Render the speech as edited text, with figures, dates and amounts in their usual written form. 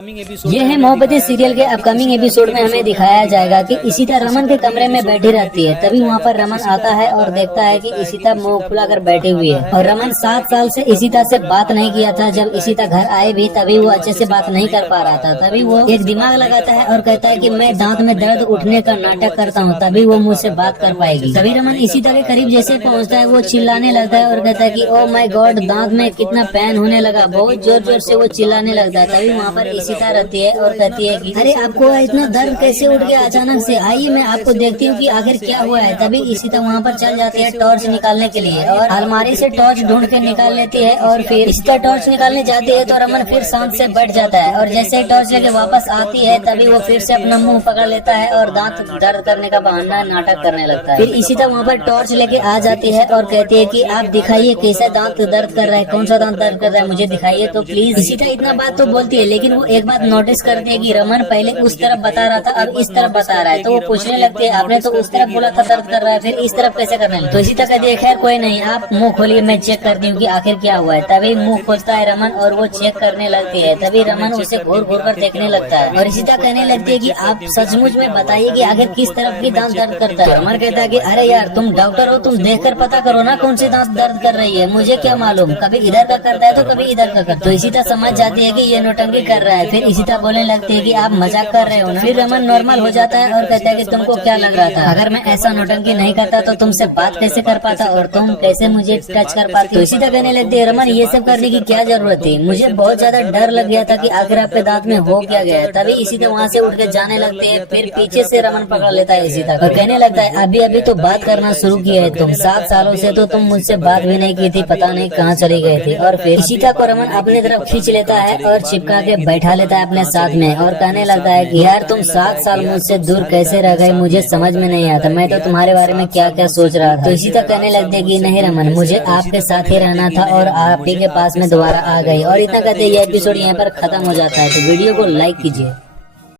ये है मोहब्बतें सीरियल के अपकमिंग एपिसोड में हमें दिखाया जाएगा कि इशिता रमन के कमरे में बैठी रहती है। तभी वहाँ पर रमन आता है और देखता है कि इशिता मुंह फुलाकर बैठी हुई है और रमन 7 साल से इशिता से बात नहीं किया था। जब इशिता घर आए भी तभी वो अच्छे से बात नहीं कर पा रहा था। तभी वो एक दिमाग लगाता है और कहता है कि मैं दांत में दर्द उठने का नाटक करता हूँ, तभी वो मुझसे बात कर पाएगी। तभी रमन इशिता के करीब जैसे पहुँचता है वो चिल्लाने लगता है और कहता है कि ओ माय गॉड, दांत में कितना पेन होने लगा। बहुत जोर जोर से वो चिल्लाने लगता है। तभी वहाँ पर इशिता रहती है और कहती है कि अरे आपको इतना दर्द कैसे उठ गया अचानक से, आइए मैं आपको देखती हूँ कि आखिर क्या हुआ है। तभी इशिता वहाँ पर चल जाती है टॉर्च निकालने के लिए और अलमारी से टॉर्च ढूंढ के निकाल लेती है और फिर इशिता टॉर्च निकालने जाती है तो रमन फिर शांत से बैठ जाता है और जैसे ही टॉर्च लेके वापस आती है तभी वो फिर से अपना मुंह पकड़ लेता है और दांत दर्द करने का बहाना नाटक करने लगता है। फिर इशिता वहाँ पर टॉर्च लेके आ जाती है और कहती है कि आप दिखाइए कैसा दांत दर्द कर रहा है, कौन सा दांत दर्द कर रहा है, मुझे दिखाइए तो प्लीज। इशिता इतना बात तो बोलती है लेकिन वो एक बात नोटिस करती है कि रमन पहले उस तरफ बता रहा था अब इस तरफ बता रहा है। तो वो पूछने लगते हैं आपने तो उस तरफ बोला था दर्द कर रहा है, फिर इस तरफ कैसे करने लगे। तो इसी तरह कहती है खैर कोई नहीं, आप मुंह खोलिए मैं चेक करती हूँ कि आखिर क्या हुआ है। तभी मुंह खोलता है रमन और वो चेक करने लगती है। तभी रमन उसे घूर घूर कर देखने लगता है और इशिता कहने लगती है कि आप सचमुच में बताइए कि आखिर किस तरफ की दांत दर्द करता है। रमन कहता है कि अरे यार तुम डॉक्टर हो, तुम देखकर पता करो ना कौन सी दांत दर्द कर रही है, मुझे क्या मालूम, कभी इधर का करता है तो कभी इधर का करता है। तो इशिता समझ जाती है कि ये नौटंकी कर रहा है। फिर इशिता बोलने लगती है कि आप मजाक कर रहे हो ना। फिर रमन नॉर्मल हो जाता है और कहता है कि तुमको क्या लग रहा था, अगर मैं ऐसा नौटंकी नहीं करता तो तुमसे बात कैसे कर पाता और तुम कैसे मुझे टच कर पाती। तो इशिता कहने लगती है रमन ये सब करने की क्या जरूरत थी, मुझे बहुत ज्यादा डर लग गया था कि आखिर आपके दांत में हो क्या गया। तभी इशिता वहाँ से उठ के जाने लगती है। फिर पीछे से रमन पकड़ लेता है इशिता और कहने लगता है अभी अभी तो बात करना शुरू किया है तुम, 7 सालों से तो तुम मुझसे बात भी नहीं की थी, पता नहीं कहाँ चली गई थी। और फिर इशिता को रमन अपनी तरफ खींच लेता है और चिपका के बैठा लेता है अपने साथ में और कहने लगता है कि यार तुम 7 साल मुझसे दूर कैसे रह गए, मुझे समझ में नहीं आता, मैं तो तुम्हारे बारे में क्या क्या सोच रहा था। तो इसी तक कहने लगते हैं कि नहीं रमन, मुझे आपके साथ ही रहना था और आप ही के पास में दोबारा आ गई। और इतना कहते ये एपिसोड यहाँ पर खत्म हो जाता है। तो वीडियो को लाइक कीजिए।